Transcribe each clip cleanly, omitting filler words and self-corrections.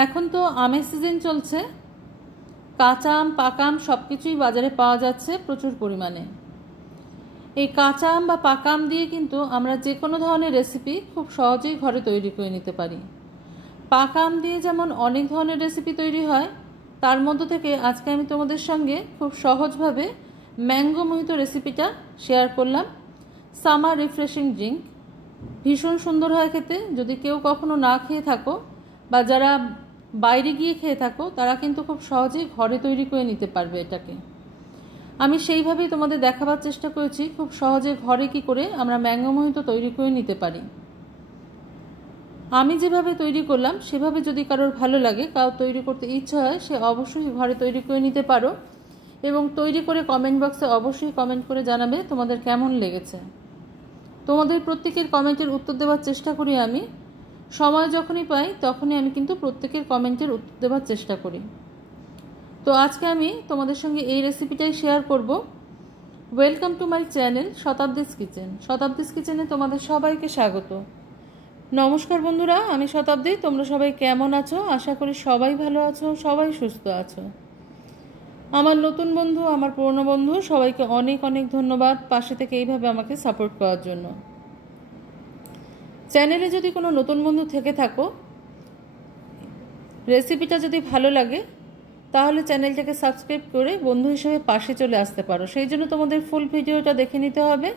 এখন তো আমের সিজন চলছে। কাঁচা আম পাকা আম সব কিছুই বাজারে পাওয়া যাচ্ছে প্রচুর পরিমাণে। এই কাঁচা আম বা পাকা আম দিয়ে কিন্তু আমরা যে কোনো ধরনের রেসিপি খুব সহজেই ঘরে তৈরি করে নিতে পারি। পাকা আম দিয়ে যেমন অনেক ধরনের রেসিপি তৈরি হয়, তার মধ্য থেকে আজকে আমি তোমাদের সঙ্গে খুব সহজভাবে ম্যাঙ্গো মোহিত রেসিপিটা শেয়ার করলাম। সামার রিফ্রেশিং ড্রিঙ্ক, ভীষণ সুন্দর হয় খেতে। যদি কেউ কখনো না খেয়ে থাকো বা যারা বাইরে গিয়ে খেয়ে থাকো, তারা কিন্তু খুব সহজেই ঘরে তৈরি করে নিতে পারবে এটাকে। আমি সেইভাবেই তোমাদের দেখাবার চেষ্টা করেছি খুব সহজে ঘরে কি করে আমরা ম্যাঙ্গো মোহিত তৈরি করে নিতে পারি। আমি যেভাবে তৈরি করলাম সেভাবে যদি কারোর ভালো লাগে, কারোর তৈরি করতে ইচ্ছা হয়, সে অবশ্যই ঘরে তৈরি করে নিতে পারো এবং তৈরি করে কমেন্ট বক্সে অবশ্যই কমেন্ট করে জানাবে তোমাদের কেমন লেগেছে। তোমাদের প্রত্যেকের কমেন্টের উত্তর দেওয়ার চেষ্টা করি আমি। সময় যখনই পাই তখনই আমি কিন্তু প্রত্যেকের কমেন্টের উত্তর দেওয়ার চেষ্টা করি। তো আজকে আমি তোমাদের সঙ্গে এই রেসিপিটাই শেয়ার করব। Welcome to my channel Shatabdi's kitchen. Shatabdi's কিচেনে তোমাদের সবাইকে স্বাগত। নমস্কার বন্ধুরা, আমি শতাব্দী। তোমরা সবাই কেমন আছো? আশা করি সবাই ভালো আছো, সবাই সুস্থ আছো। আমার নতুন বন্ধু, আমার পুরনো বন্ধু, সবাইকে অনেক অনেক ধন্যবাদ পাশে থেকে এইভাবে আমাকে সাপোর্ট করার জন্য। চ্যানেলে যদি কোনো নতুন বন্ধু থেকে থাকো, রেসিপিটা যদি ভালো লাগে তাহলে চ্যানেলটাকে সাবস্ক্রাইব করে বন্ধু হিসেবে পাশে চলে আসতে পারো। সেই জন্য তোমাদের ফুল ভিডিওটা দেখে নিতে হবে,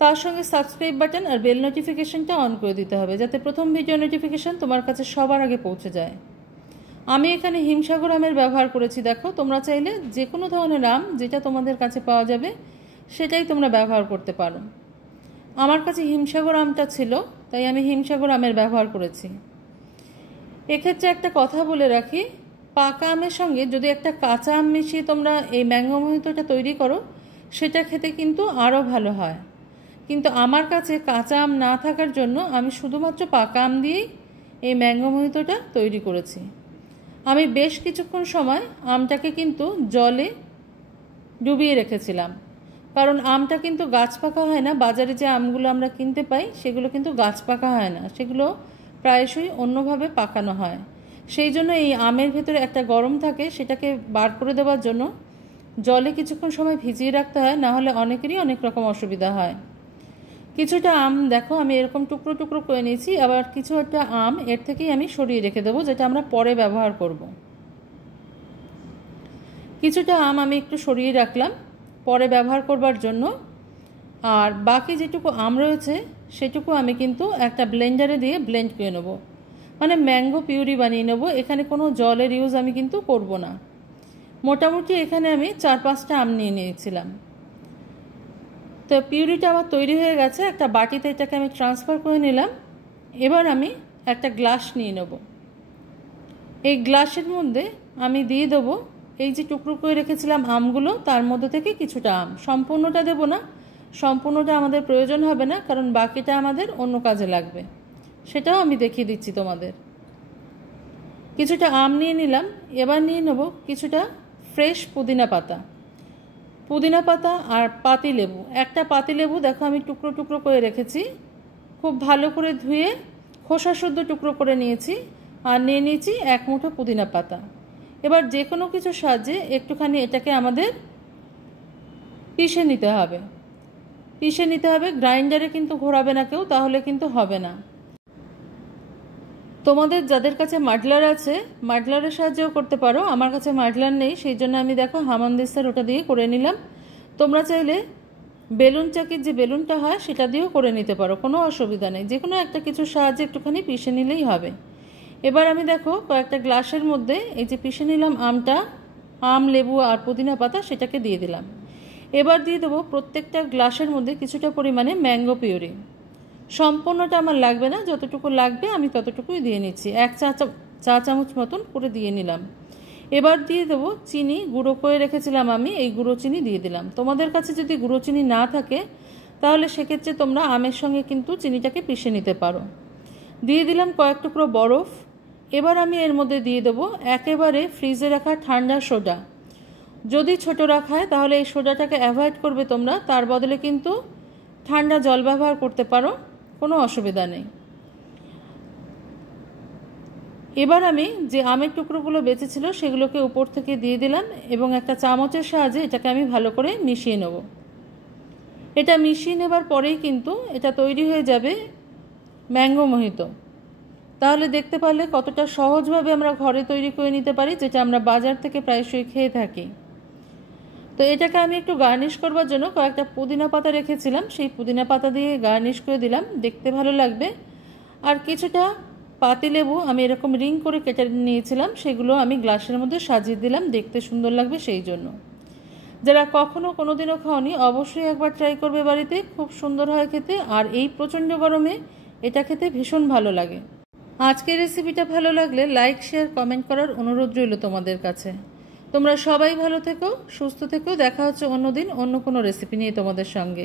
তার সঙ্গে সাবস্ক্রাইব বাটন আর বেল নোটিফিকেশনটা অন করে দিতে হবে, যাতে প্রথম ভিডিও নোটিফিকেশন তোমার কাছে সবার আগে পৌঁছে যায়। আমি এখানে হিমসাগর আমের ব্যবহার করেছি। দেখো, তোমরা চাইলে যে কোনো ধরনের আম যেটা তোমাদের কাছে পাওয়া যাবে সেটাই তোমরা ব্যবহার করতে পারো। আমার কাছে হিমসাগর আমটা ছিল, তাই আমি হিমসাগর আমের ব্যবহার করেছি। এক্ষেত্রে একটা কথা বলে রাখি, পাকা আমের সঙ্গে যদি একটা কাঁচা আম মিশিয়ে তোমরা এই ম্যাঙ্গো মোহিতটা তৈরি করো, সেটা খেতে কিন্তু আরও ভালো হয়। কিন্তু আমার কাছে কাঁচা আম না থাকার জন্য আমি শুধুমাত্র পাকা আম দিয়েই এই ম্যাঙ্গো মোহিতটা তৈরি করেছি। আমি বেশ কিছুক্ষণ সময় আমটাকে কিন্তু জলে ডুবিয়ে রেখেছিলাম, কারণ আমটা কিন্তু গাছ পাকা হয় না। বাজারে যে আমগুলো আমরা কিনতে পাই সেগুলো কিন্তু গাছ পাকা হয় না, সেগুলো প্রায়শই অন্যভাবে পাকানো হয়। সেই জন্য এই আমের ভেতরে একটা গরম থাকে, সেটাকে বার করে দেওয়ার জন্য জলে কিছুক্ষণ সময় ভিজিয়ে রাখতে হয়, না হলে অনেকেরই অনেক রকম অসুবিধা হয়। কিছুটা আম দেখো আমি এরকম টুকরো টুকরো করে নিয়েছি, আবার কিছু একটা আম এর থেকেই আমি সরিয়ে রেখে দেবো, যেটা আমরা পরে ব্যবহার করব। কিছুটা আম আমি একটু সরিয়ে রাখলাম পরে ব্যবহার করবার জন্য, আর বাকি যেটুকু আম রয়েছে সেটুকু আমি কিন্তু একটা ব্লেন্ডারে দিয়ে ব্লেন্ড করে নেব, মানে ম্যাঙ্গো পিউরি বানিয়ে নেব। এখানে কোনো জলের ইউজ আমি কিন্তু করব না। মোটামুটি এখানে আমি 4-5টা আম নিয়ে নিয়েছিলাম। তো পিউরিটা আমার তৈরি হয়ে গেছে। একটা বাটিতে এটাকে আমি ট্রান্সফার করে নিলাম। এবার আমি একটা গ্লাস নিয়ে নেব। এই গ্লাসের মধ্যে আমি দিয়ে দেবো এই যে টুকরো করে রেখেছিলাম আমগুলো, তার মধ্যে থেকে কিছুটা আম। সম্পূর্ণটা দেব না, সম্পূর্ণটা আমাদের প্রয়োজন হবে না, কারণ বাকিটা আমাদের অন্য কাজে লাগবে। সেটাও আমি দেখিয়ে দিচ্ছি তোমাদের। কিছুটা আম নিয়ে নিলাম। এবার নিয়ে নেব কিছুটা ফ্রেশ পুদিনা পাতা। পুদিনা পাতা আর পাতিলেবু, একটা পাতিলেবু দেখো আমি টুকরো টুকরো করে রেখেছি, খুব ভালো করে ধুয়ে খোসা শুদ্ধ টুকরো করে নিয়েছি। আর নিয়ে নিয়েছি 1 মুঠো পুদিনা পাতা। এবার যে কোনো কিছু সাহায্যে একটুখানি এটাকে আমাদের পিষে নিতে হবে। গ্রাইন্ডারে কিন্তু ঘোরাবে না কেউ, তাহলে কিন্তু হবে না। তোমাদের যাদের কাছে মাডলার আছে, মাডলারের সাহায্যেও করতে পারো। আমার কাছে মাডলার নেই, সেই জন্য আমি দেখো হামানদিস্তার ওটা দিয়ে করে নিলাম। তোমরা চাইলে বেলুন চাকির যে বেলুনটা হয় সেটা দিয়েও করে নিতে পারো, কোনো অসুবিধা নেই। যে কোনো একটা কিছুর সাহায্যে একটুখানি পিষে নিলেই হবে। এবার আমি দেখো কয়েকটা গ্লাসের মধ্যে এই যে পিষে নিলাম আমটা, আম, লেবু আর পুদিনা পাতা, সেটাকে দিয়ে দিলাম। এবার দিয়ে দেবো প্রত্যেকটা গ্লাসের মধ্যে কিছুটা পরিমাণে ম্যাঙ্গো পিউরি। সম্পূর্ণটা আমার লাগবে না, যতটুকু লাগবে আমি ততটুকুই দিয়ে নিচ্ছি। 1 চা চামচ মতন করে দিয়ে নিলাম। এবার দিয়ে দেবো চিনি, গুঁড়ো করে রেখেছিলাম আমি, এই গুঁড়ো চিনি দিয়ে দিলাম। তোমাদের কাছে যদি গুঁড়ো চিনি না থাকে তাহলে সেক্ষেত্রে তোমরা আমের সঙ্গে কিন্তু চিনিটাকে পিষে নিতে পারো। দিয়ে দিলাম কয়েক টুকরো বরফ। এবার আমি এর মধ্যে দিয়ে দেবো একেবারে ফ্রিজে রাখা ঠান্ডা সোডা। যদি ছোট রাখা হয় তাহলে এই সোডাটাকে অ্যাভয়েড করবে তোমরা, তার বদলে কিন্তু ঠান্ডা জল ব্যবহার করতে পারো, কোনো অসুবিধা নেই। এবার আমি যে আমের টুকরোগুলো বেঁচেছিল সেগুলোকে উপর থেকে দিয়ে দিলাম এবং একটা চামচের সাহায্যে এটাকে আমি ভালো করে মিশিয়ে নেব। এটা মিশিয়ে নেবার পরেই কিন্তু এটা তৈরি হয়ে যাবে ম্যাঙ্গো মোহিতো। তাহলে দেখতে পারলে কতটা সহজভাবে আমরা ঘরে তৈরি করে নিতে পারি, যেটা আমরা বাজার থেকে প্রায়শই খেয়ে থাকি। তো এটাকে আমি একটু গার্নিশ করবার জন্য কয়েকটা পুদিনা পাতা রেখেছিলাম, সেই পুদিনা পাতা দিয়ে গার্নিশ করে দিলাম, দেখতে ভালো লাগবে। আর কিছুটা পাতিলেবু আমি এরকম রিং করে কেটে নিয়েছিলাম, সেগুলো আমি গ্লাসের মধ্যে সাজিয়ে দিলাম, দেখতে সুন্দর লাগবে সেই জন্য। যারা কখনো কোনোদিনও খাওনি অবশ্যই একবার ট্রাই করবে বাড়িতে, খুব সুন্দর হয় খেতে। আর এই প্রচণ্ড গরমে এটা খেতে ভীষণ ভালো লাগে। আজকের রেসিপিটা ভালো লাগলে লাইক, শেয়ার, কমেন্ট করার অনুরোধ রইল তোমাদের কাছে। তোমরা সবাই ভালো থেকো, সুস্থ থেকো। দেখা হচ্ছে অন্যদিন অন্য কোনো রেসিপি নিয়ে তোমাদের সঙ্গে।